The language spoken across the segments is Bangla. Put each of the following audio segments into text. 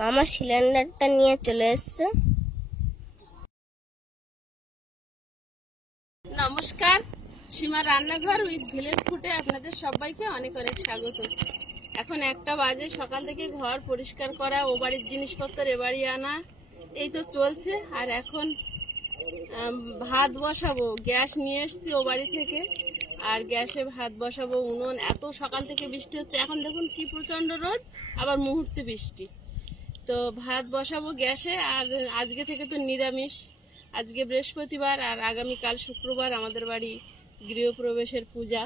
মামা সিলিন্ডারটা নিয়ে চলে এসছে। নমস্কার, সীমা রান্নাঘর উইথ ভিলেজ ফুডে আপনাদের সবাইকে অনেক অনেক স্বাগত। এখন 1টা বাজে, সকাল থেকে ঘর পরিষ্কার করা, ও বাড়ির জিনিসপত্র এ বাড়ি আনা, এই তো চলছে। আর এখন ভাত বসাবো, গ্যাস নিয়ে এসছি ও বাড়ি থেকে, আর গ্যাসে ভাত বসাবো। উনুন, এত সকাল থেকে বৃষ্টি হচ্ছে, এখন দেখুন কি প্রচন্ড রোদ, আবার মুহূর্তে বৃষ্টি। তো ভাত বসাবো গ্যাসে। আর আজকে থেকে তো নিরামিষ, আজকে বৃহস্পতিবার আর আগামীকাল শুক্রবার আমাদের বাড়ি গৃহপ্রবেশের পূজা।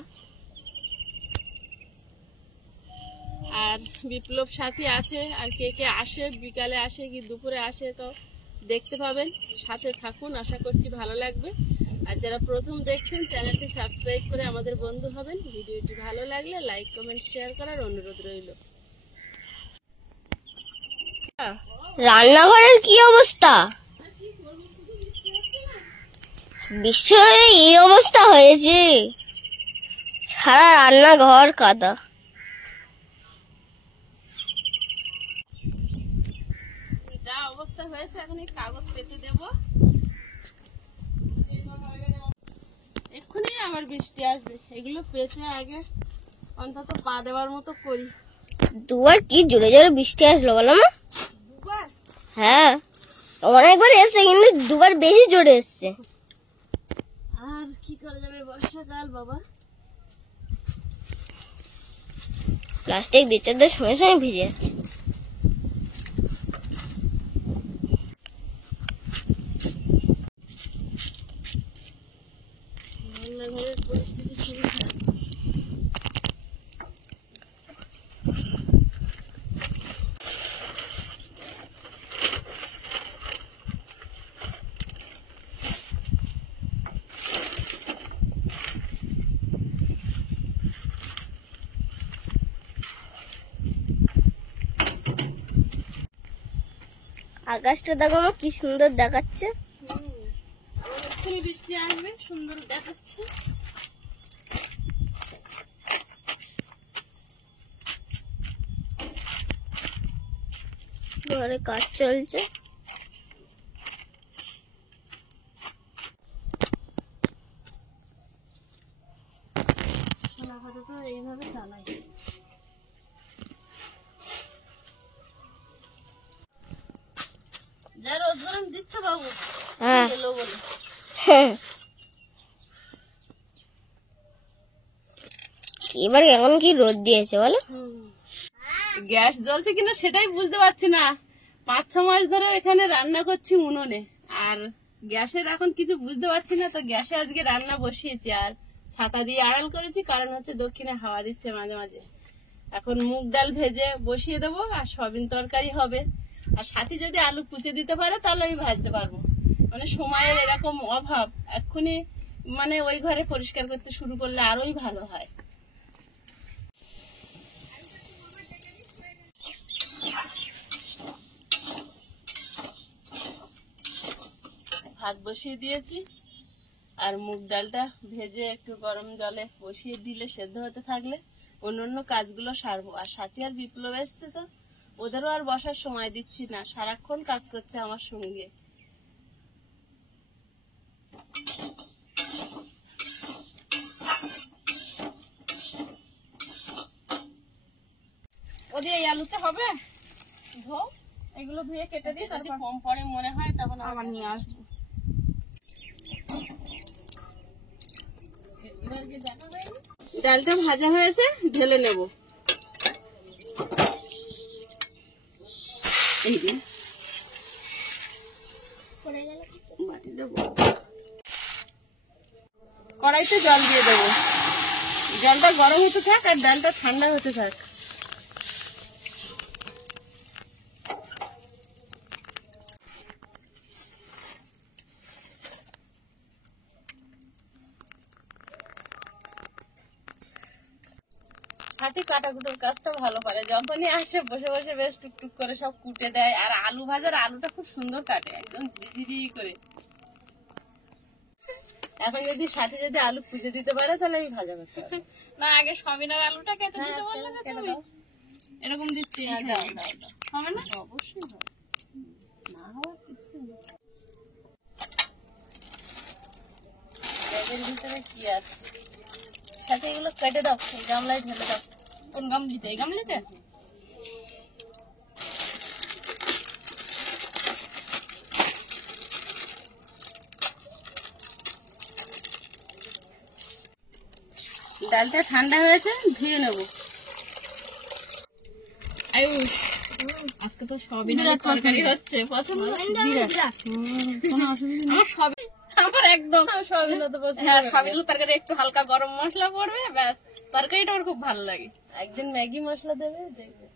আর বিপ্লব সাথী আছে, আর কে কে আসে, বিকালে আসে কি দুপুরে আসে, তো দেখতে পাবেন। সাথে থাকুন, আশা করছি ভালো লাগবে। আর যারা প্রথম দেখছেন, চ্যানেলটি সাবস্ক্রাইব করে আমাদের বন্ধু হবেন। ভিডিওটি ভালো লাগলে লাইক কমেন্ট শেয়ার করার অনুরোধ রইল। রান্নাঘরের কি অবস্থা? বিশ্বের এই অবস্থা হয়েছে, সারা রান্নাঘর কাদা। যা অবস্থা হয়েছে, এখন এই কাগজ পেতে দেব, এক্ষুনি আবার বৃষ্টি আসবে। এগুলো পেতে আগে অন্তত পা দেওয়ার মতো করি। দুবার কি জোরে জোরে বৃষ্টি আসলো বলো মা? দুবার? হ্যাঁ, অনেকবার এসছে, কিন্তু দুবার বেশি জোরে এসছে। আর কি করা যাবে, বর্ষাকাল বাবা। প্লাস্টিক দিচ্ছে, সঙ্গে সঙ্গে ভিজে যাচ্ছে। রান্নাঘরের পরিস্থিতি খুবই খারাপ। আকাশটা দেখো মা, কি সুন্দর দেখাচ্ছে। এক্ষুনি বৃষ্টি আসবে, সুন্দর দেখাচ্ছে। ঘরে কাজ চলছে। আপাতত এইভাবে চালাই। যা রোদ গরম দিচ্ছে বাবু, হ্যাঁ এলো বলে। এবার এখন কি রোদ দিয়েছে বলো? গ্যাস জ্বলছে কিনা সেটাই বুঝতে পারছি না। 5-6 মাস ধরে এখানে রান্না করছি উনুনে, আর গ্যাসের এখন কিছু বুঝতে পারছি না। তো গ্যাসে আজকে রান্না বসিয়েছি, আর ছাতা দিয়ে আড়াল করেছি, কারণ হচ্ছে দক্ষিণে হাওয়া দিচ্ছে মাঝে মাঝে। এখন মুগ ডাল ভেজে বসিয়ে দেবো, আর সয়াবিন তরকারি হবে। আর সাথে যদি আলু কুচে দিতে পারে তাহলে আমি ভাজতে পারবো। মানে সময়ের এরকম অভাব, এক্ষুনি মানে ওই ঘরে পরিষ্কার করতে শুরু করলে আরোই ভালো হয়। ভাত বসিয়ে দিয়েছি, আর মুগ ডালটা ভেজে একটু গরম জলে বসিয়ে দিলে সেদ্ধ হতে থাকলে অন্য কাজগুলো সারবো। আর সাথী আর বিপ্লব এসছে, তো ওদেরও আর বসার সময় দিচ্ছি না, সারাক্ষণ কাজ করছে আমার সঙ্গে। ওদের এই আলুতে হবে, ধো, এগুলো ধুয়ে কেটে দিই, যদি কম পড়ে মনে হয় তখন আবার নিয়ে আসবো। ডালটা ভাজা হয়েছে, ঢেলে নেব। এই যে মাটি দেবো, কড়াইতে জল দিয়ে দেবো। জলটা গরম হতে থাক আর ডালটা ঠান্ডা হতে থাক। হাতে কাটাকুটোর কাজটা ভালো পারে, যখনই আসে বসে বসে বেশ টুকটুক করে সব কুটে দেয়। আর আলু ভাজার আলুটা খুব সুন্দর কাটে, একদম ঝিরিঝিরি করে। এখন যদি সাথে যদি আলু কুচে দিতে পারে তাহলে আমি ভাজা করতে পারবো। না, আগে সবিনার আলুটা কেটে দিতে বললে যে তুমি। এরকম দিচ্ছি দাও দাও দাও, হবে না? অবশ্যই হবে, না হওয়ার কিছু নেই। ব্যাগের ভিতরে কি আছে? সাথে এগুলো কেটে দাও, গামলায় ঢেলে দাও। কোন গামলিতে? এই গামলিতে? ডালটা ঠান্ডা হয়েছে, ধুয়ে নেবো। আয়ুষ, আজকে তো সবই তরকারি হচ্ছে, পছন্দ? কোনো অসুবিধা নেই, আমার সবই, আমার একদম সবই তো পছন্দ। হ্যাঁ, সবগুলো তরকারি একটু হালকা গরম মশলা পড়বে, ব্যাস। তরকারিটা আমার খুব ভালো লাগে। একদিন ম্যাগি মশলা দেবে, দেখবে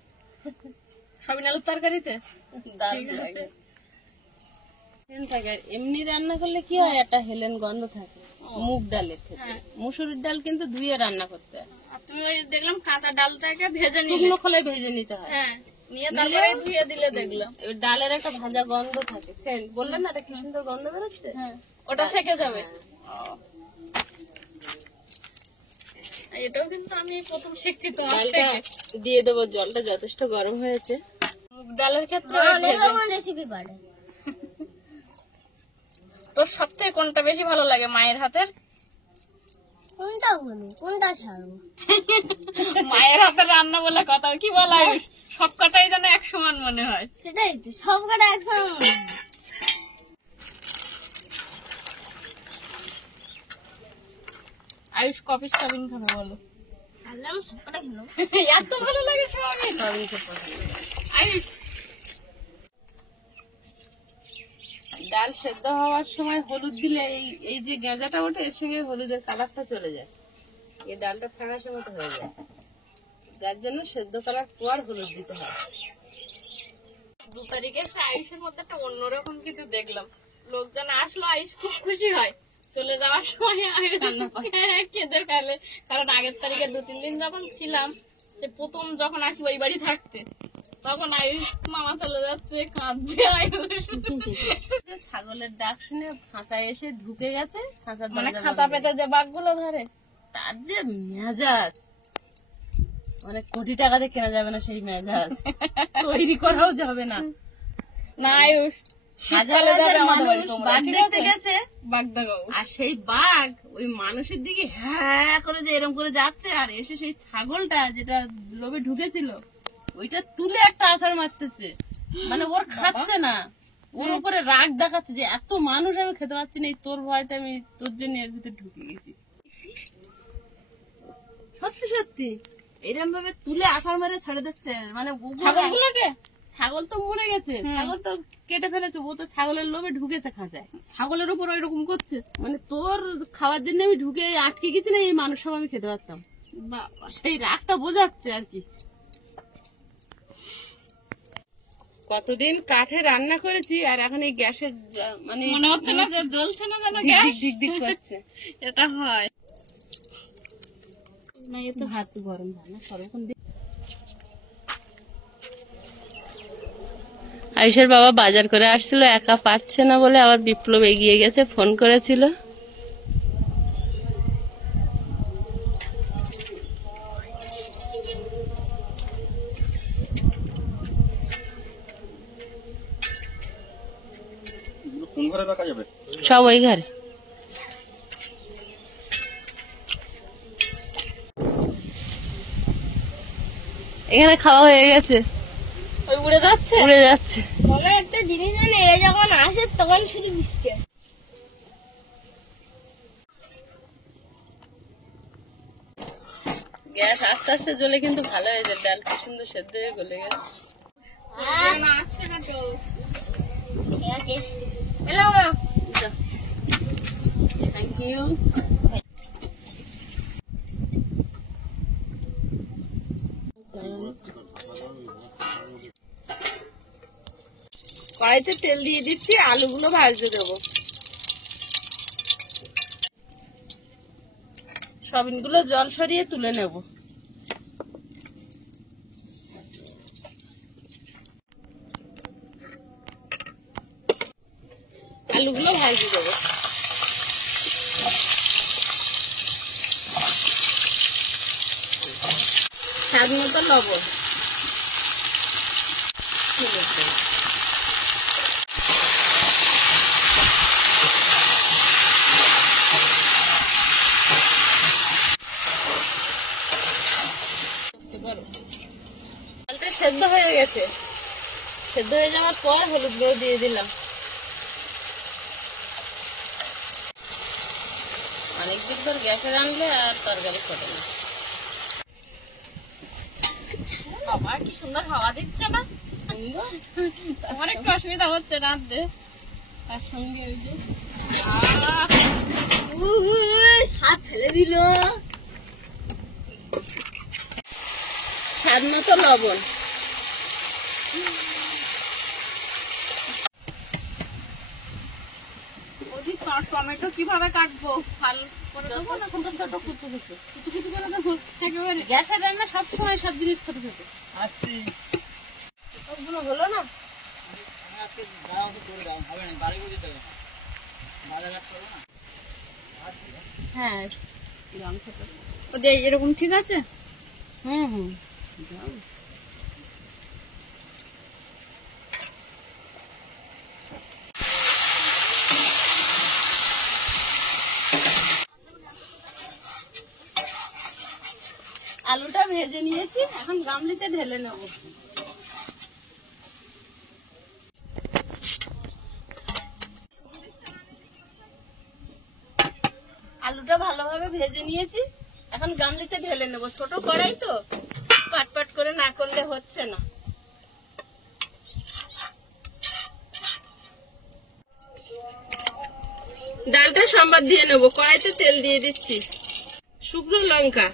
সবিন আলুর তরকারিতে দারুণ ঠিক আছে। লাগে। হেলেন থাকে, আর এমনি রান্না করলে কি হয়, একটা হেলেন গন্ধ থাকে মুগ ডালের ক্ষেত্রে। মুসুরির ডাল কিন্তু ধুয়ে রান্না করতে হয়, আর তুমি ওই দেখলাম কাঁচা ডালটাকে ভেজে নিলে, শুকনো খোলায় ভেজে নিতে হয়। হ্যাঁ, নিয়ে তারপরে ধুয়ে দিলে দেখলাম। এবার ডালের একটা ভাজা গন্ধ থাকে, সেন্ট বললেন না, এটা কি সুন্দর গন্ধ বেরোচ্ছে। হ্যাঁ, ওটা থেকে যাবে। এটাও কিন্তু আমি প্রথম শিখছি তোমার ডালটা থেকে। দিয়ে দেবো, জলটা যথেষ্ট গরম হয়েছে। মুগ ডালের ক্ষেত্রে অনেক রকম রেসিপি পারে। তোর সব থেকে কোনটা বেশি ভালো লাগে মায়ের হাতের? কোনটা বলবো, কোনটা ছাড়বো? মায়ের হাতের রান্না বলে কথা, কি বলা সব কটাই যেন এক সমান মনে হয়। সেটাই তো, সব কটা একসঙ্গে। আয়ুষ কফি সবিন খাবে বলো? আল্লাহ, সব কটা খেলো। এত ভালো লাগে সবিন। আয়ুষ, ডাল সেদ্ধ হওয়ার সময় হলুদ দিলে এই যে গেঁজাটা ওঠে, এর সঙ্গে হলুদের কালারটা চলে যায়, এই ডালটা ফ্যাকাশে মতো হয়ে যায়, যার জন্য সেদ্ধ করার পর হলুদ দিতে হয়। 2 তারিখে আয়ুষের মধ্যে একটা অন্যরকম কিছু দেখলাম। লোকজন আসলো, আয়ুষ খুব খুশি হয়। চলে যাওয়ার সময় আয়ুষ কেঁদে ফেলে, কারণ আগের তারিখে 2-3 দিন যখন ছিলাম, সে প্রথম যখন আসি ওই বাড়ি থাকতে, তখন আয়ুষ মামা চলে যাচ্ছে, কাঁদছে আয়ুষ। যে ছাগলের ডাক শুনে খাঁচায় এসে ঢুকে গেছে, খাঁচার মানে দরজা খাঁচা বন্ধ। পেতে যে বাঘগুলো ধরে, তার যে মেজাজ, মানে কোটি টাকাতে কেনা যাবে না সেই মেজাজ, তৈরি করাও যাবে না। না আয়ুষ, হাজার শীতকালে হাজার যাবে আমাদের বাড়ি মানুষ তোমরা, বাঘ ঠিক দেখতে আছে? গেছে, বাঘ দেখাও। আর সেই বাঘ ওই মানুষের দিকে হ্যাঁ করে যে এরকম করে যাচ্ছে, আর এসে সেই ছাগলটা যেটা লোভে ঢুকেছিল ওইটা তুলে একটা আছাড় মারতেছে, মানে ওর খাচ্ছে না, ওর উপরে রাগ দেখাচ্ছে যে এত মানুষ আমি খেতে পাচ্ছি না, এই তোর ভয়তে আমি তোর জন্য এর ভিতরে ঢুকে গেছি। সত্যি সত্যি এরকম ভাবে তুলে আছাড় মেরে ছেড়ে দিচ্ছে, মানে ছাগলগুলোকে ছাগল তো মরে গেছে, ছাগল তো কেটে ফেলেছে, ও তো ছাগলের লোভে ঢুকেছে খাঁচায়, ছাগলের উপর এরকম করছে, মানে তোর খাওয়ার জন্য আমি ঢুকে আটকে গেছি না, এই মানুষ সব আমি খেতে পারতাম। সেই রাগটা বোঝাচ্ছে আর কি। কতদিন কাঠে রান্না করেছি, আর এখন এই গ্যাসের মানে মনে হচ্ছে না যে জ্বলছে না যেন দিক গ্যাস? দিক দিক দিক করছে। এটা হয় না, এ তো ভাত গরম হয় না, সর্বক্ষণ আয়ুষের বাবা বাজার করে আসছিল, একা পারছে না বলে আবার বিপ্লব এগিয়ে গেছে, ফোন করেছিল। কোন ঘরে রাখা যাবে? সব ওই ঘরে। এখানে খাওয়া হয়ে গেছে, ওই উড়ে যাচ্ছে। উড়ে যাচ্ছে। মনে একটা জিনিস জানি, এরা যখন আসে তখন শুধু বৃষ্টি হয়। গ্যাস আস্তে আস্তে জ্বলে কিন্তু ভালো হয়েছে, ডাল কি সুন্দর সেদ্ধ হয়ে গলে গেছে। না, আসছে না তো। ঠিক আছে, নাও মা। Thank you. কড়াইতে তেল দিয়ে দিচ্ছি, আলুগুলো ভাজতে দেবো। সবিনগুলো জল সরিয়ে তুলে নেব। আলুগুলো ভাজতে দেবো। স্বাদ মতো লবণ, ডালটা সেদ্ধ হয়ে গেছে, সেদ্ধ হয়ে যাওয়ার পর হলুদ গুঁড়ো দিয়ে দিলাম। অনেকদিন পর গ্যাসে রান্নলে আর তরকারি ফোটে না। বাবা কি সুন্দর হাওয়া দিচ্ছে না, আমার একটু অসুবিধা হচ্ছে রাঁধতে। তার সঙ্গে ওই যে সাপ ফেলে দিল। স্বাদ মতো লবণ, টমেটো কিভাবে কাটবো? ফাল করে দেবো না ছোট ছোট কুচু কুচু কুচু কুচু করে দেবো একেবারে? গ্যাসের রান্না সবসময় সব জিনিস ছোট ছোট। সবগুলো হলো না? হ্যাঁ ওদের এরকম ঠিক আছে? হুম। আলুটা ভেজে নিয়েছি, এখন গামলিতে ঢেলে নেব। আলুটা ভালোভাবে ভেজে নিয়েছি, এখন গামলিতে ঢেলে নেব। ছোট কড়াই তো, পাট পাট করে না করলে হচ্ছে না। ডালটা সম্বাদ দিয়ে নেব। কড়াইতে তেল দিয়ে দিচ্ছি, শুকনো লঙ্কা,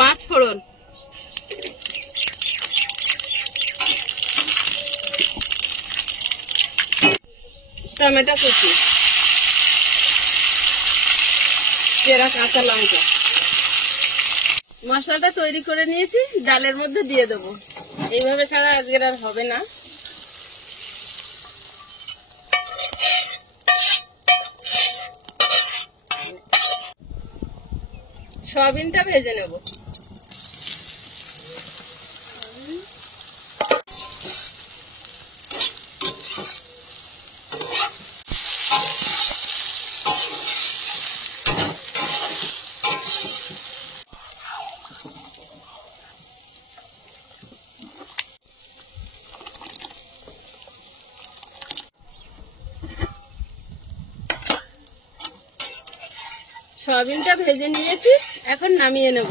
পাঁচ ফোড়ন, টমেটো কুচি, চেরা কাঁচা লঙ্কা। মশলাটা তৈরি করে নিয়েছি, ডালের মধ্যে দিয়ে দেবো। এইভাবে ছাড়া আজকের আর হবে না। সয়াবিনটা ভেজে নেব। সয়াবিনটা ভেজে নিয়েছি, এখন নামিয়ে নেব।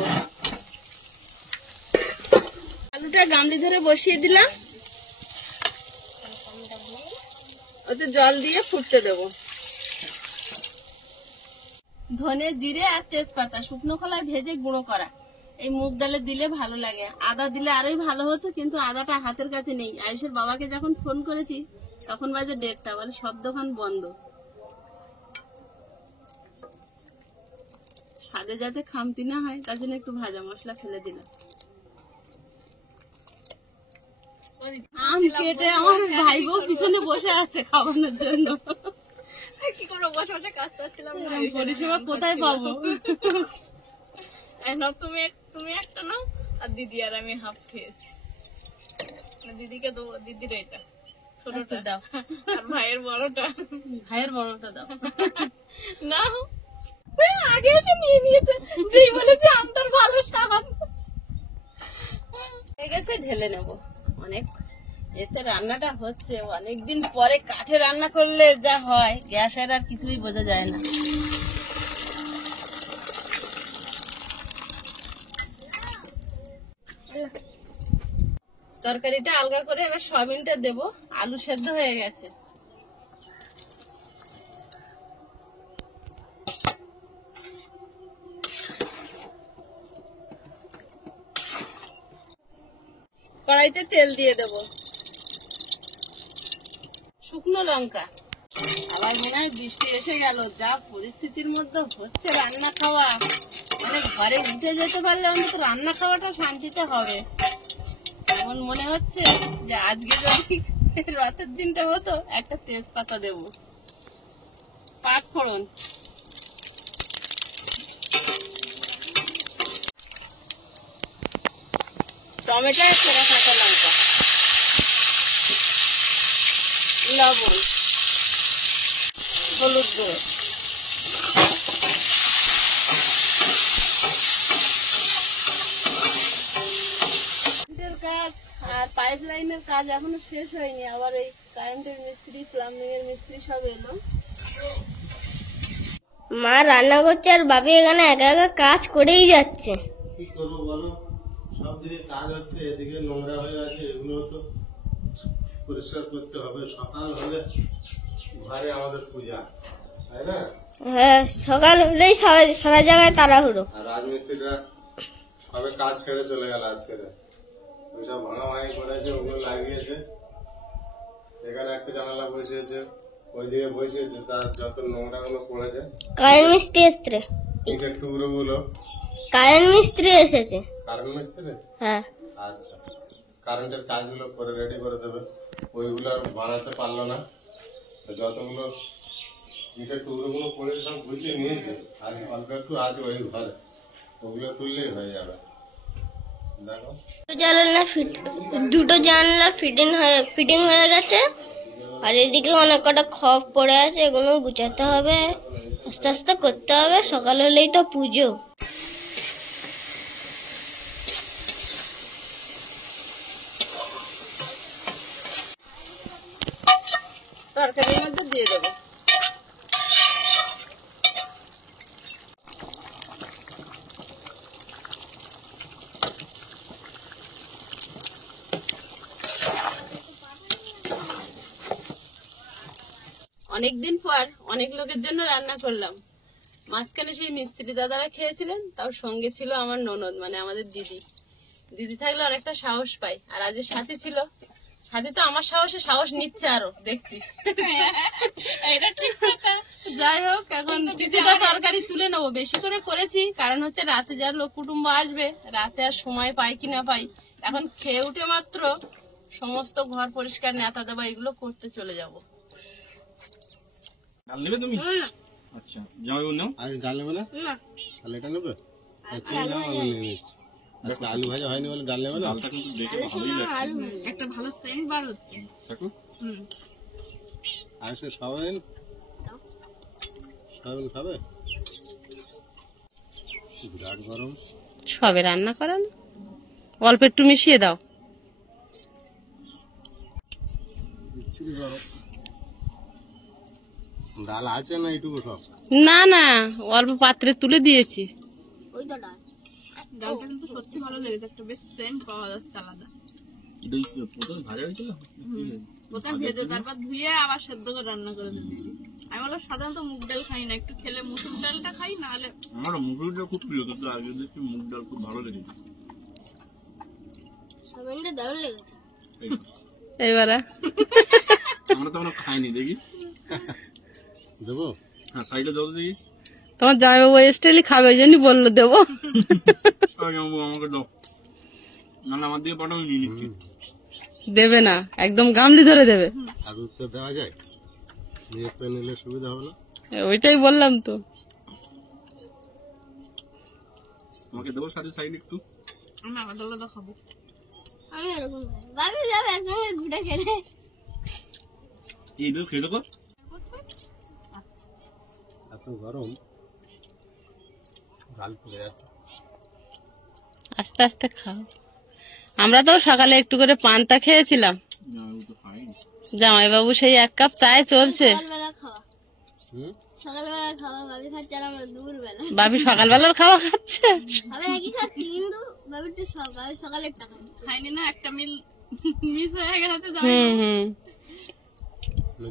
আলুটা গামলি ধরে বসিয়ে দিলাম, ওতে জল দিয়ে ফুটতে দেব। ধনে, জিরে আর তেজপাতা শুকনো খোলায় ভেজে গুঁড়ো করা, এই মুগ ডালে দিলে ভালো লাগে। আদা দিলে আরোই ভালো হতো, কিন্তু আদাটা হাতের কাছে নেই। আয়ুষের বাবাকে যখন ফোন করেছি তখন বাজে 1:30, মানে সব দোকান বন্ধ। স্বাদে যাতে খামতি না হয় তার জন্য একটু ভাজা মশলা ফেলে দিলাম। আম কেটে আমার ভাই বউ পিছনে বসে আছে খাওয়ানোর জন্য। কি করে বসে বসে কাজ করছিলাম, পরিষেবা কোথায় পাবো? তুমি একটা নাও, আর দিদি আর আমি হাফ খেয়েছি। দিদিকে দেবো, দিদির এটা ছোটটা দাও, আর ভাইয়ের বড়টা। ভাইয়ের বড়টা দাও। না আগে এসে নিয়ে নিয়েছে, যেই বলেছে আমটার ভালো স্বাদ। হয়ে গেছে, ঢেলে নেব। অনেক এতে রান্নাটা হচ্ছে, অনেকদিন পরে কাঠে রান্না করলে যা হয়, গ্যাসের আর কিছুই বোঝা যায় না। তরকারিটা আলগা করে এবার সয়াবিনটা দেব। আলু সেদ্ধ হয়ে গেছে। কড়াইতে তেল দিয়ে দেব, শুকনো লঙ্কা। আবার মনে হয় বৃষ্টি এসে গেল। যা পরিস্থিতির মধ্যে হচ্ছে রান্না খাওয়া, মানে ঘরে উঠে যেতে পারলে অন্তত রান্না খাওয়াটা শান্তিতে হবে। এখন মনে হচ্ছে যে আজকে যদি রাতের দিনটা হতো একটা তেজপাতা দেবো, 5 ফোড়ন, টমেটো, চেরা কাঁচা লঙ্কা, লবণ, হলুদ গুঁড়ো। কাজ আর পাইপ লাইনের কাজ এখনো শেষ হয়নি, আবার এই কারেন্টের মিস্ত্রি, প্লাম্বিং এর মিস্ত্রি সব এলো। মা রান্না করছে আর বাবি এখানে একা একা কাজ করেই যাচ্ছে। কি করবো বলো, সব দিকে কাজ হচ্ছে, এদিকে নোংরা হয়ে আছে, এগুলো তো পরিষ্কার করতে হবে। সকাল হলে ঘরে আমাদের পূজা, তাই না? হ্যাঁ, সকাল হলেই সারা জায়গায় তাড়াহুড়ো। আর রাজমিস্ত্রিরা সবে কাজ ছেড়ে চলে গেল আজকে, ওইসব ভাঙা ভাঙি করেছে, ওগুলো লাগিয়েছে। এখানে একটা জানালা বসিয়েছে, ওইদিকে বসিয়েছে, তার যত নোংরা গুলো পড়েছে। কারেন্ট মিস্ত্রি এসছে। ইটের টুকরো গুলো কারেন্ট মিস্ত্রি এসেছে। কারেন্ট মিস্ত্রি? হ্যাঁ। আচ্ছা, কারেন্টের কাজগুলো করে রেডি করে দেবে। ওইগুলো আর বানাতে পারলো না, যতগুলো ইটের টুকরো গুলো পড়ে সব গুছিয়ে নিয়েছে, আর অল্প একটু আছে ওই ঘরে, ওগুলো তুললেই হয়ে যাবে। দেখো, দুটো জানলা ফিটিং হয়ে গেছে, আর এদিকে অনেক কটা খপ পড়ে আছে, এগুলো গুছাতে হবে, আস্তে আস্তে করতে হবে। সকাল হলেই তো পুজো। তরকারির মধ্যে দিয়ে দেবো। অনেকদিন পর অনেক লোকের জন্য রান্না করলাম। মাঝখানে সেই মিস্ত্রি দাদারা খেয়েছিলেন, তাও সঙ্গে ছিল আমার ননদ, মানে আমাদের দিদি। দিদি থাকলে অনেকটা সাহস পাই, আর আজ সাথী ছিল, সাথী তো আমার সাহস নিচ্ছে আরো, দেখছি। এটা ঠিক কথা। যাই হোক, এখন কিছুটা তরকারি তুলে নেবো, বেশি করে করেছি, কারণ হচ্ছে রাতে যার লোক কুটুম্ব আসবে, রাতে আর সময় পাই কিনা পাই। এখন খেয়ে উঠে মাত্র সমস্ত ঘর পরিষ্কার, নেতা দেওয়া, এগুলো করতে চলে যাবো। ডাল নেবে তুমি? আচ্ছা, জামাইবাবু নাও। আর ডাল নেবে না? তাহলে এটা নেবে? আচ্ছা, নাও, আমি নিয়ে নিচ্ছি। আজকে আলু ভাজা হয়নি বলে ডাল নেবে না? ডালটা কিন্তু দেখে ভালোই লাগছে। একটা ভালো সেন্ট বার হচ্ছে। দেখো, আজকে সবাই খাবে? বিরাট গরম। সবে রান্না করেন, অল্প একটু মিশিয়ে দাও। বিচ্ছিরি গরম। ডাল আছে না এইটুকু সব? না না, অল্প পাত্রে তুলে দিয়েছি। ডালটা কিন্তু সত্যি ভালো লেগেছে, একটা বেশ সেন্ট পাওয়া যাচ্ছে আলাদা। এটাই প্রথমে ভাজা হয়েছিল, প্রথমে ভেজে তারপর ধুয়ে আবার সেদ্ধ করে রান্না করে দিয়েছি। আমি বললাম সাধারণত মুগ ডাল খাই না, একটু খেলে মুসুর ডালটা খাই, নাহলে আমারও মুসুর ডাল খুব প্রিয়, কিন্তু আগে দেখছি মুগ ডাল খুব ভালো লেগেছে। দারুণ লেগেছে। এবারে আমরা তো খাইনি, দেখি দেবো? হ্যাঁ, সাইডে দাও দেখি। তোমার জামাইবাবু স্টাইলি খাবে, ওই জন্যই বললো দেবো। আমাকে দাও, না আমার দিকে পাঠাও, নিয়ে নিচ্ছি। দেবে না, একদম গামলি ধরে দেবে। আর উত্তর দেওয়া যায়, নিজের পেয়ে নিলে সুবিধা হবে না? ওইটাই বললাম তো। তোমাকে দেবো সাথে সাইড একটু। আমি আলাদা আলাদা খাবো। আমি এরকম ভাবি যাবে একসঙ্গে ঘুরে খেলে। এইগুলো খেয়ে দেবো। এত গরম, গাল ফুলে যাচ্ছে। আস্তে আস্তে খাও। আমরা তো সকালে একটু করে পান্তা খেয়েছিলাম, জামাইবাবু সেই 1 কাপ চায় চলছে। সকালবেলা খাওয়া ভাবি খাচ্ছে, আর আমরা দুপুরবেলা। বাবি সকালবেলার খাওয়া খাচ্ছে। সবাই একই খাচ্ছি, কিন্তু বাবি একটু সকালের টাকা খাইনি না, একটা মিল মিস হয়ে গেছে।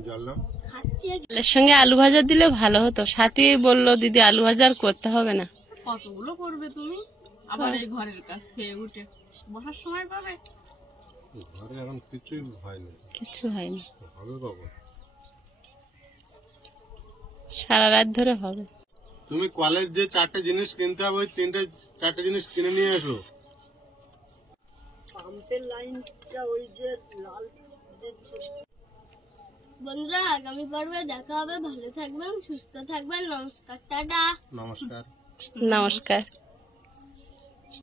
জল দাও। খাচ্ছি। এর সঙ্গে আলু ভাজা দিলে ভালো হতো। সাথী বললো দিদি আলু ভাজা আর করতে হবে না। কতগুলো করবে তুমি, আবার এই ঘরের কাজ খেয়ে উঠে বসার সময় পাবে? ঘরে এখন কিছুই হয়নি, কিছু হয়নি, হবে কখন? সারা রাত ধরে হবে। তুমি কলেজ যে 4টে জিনিস কিনতে হবে, ওই 3-4টে জিনিস কিনে নিয়ে এসো। বন্ধুরা আগামী পর্বে দেখা হবে, ভালো থাকবেন, সুস্থ থাকবেন, নমস্কার, টাটা। নমস্কার। নমস্কার।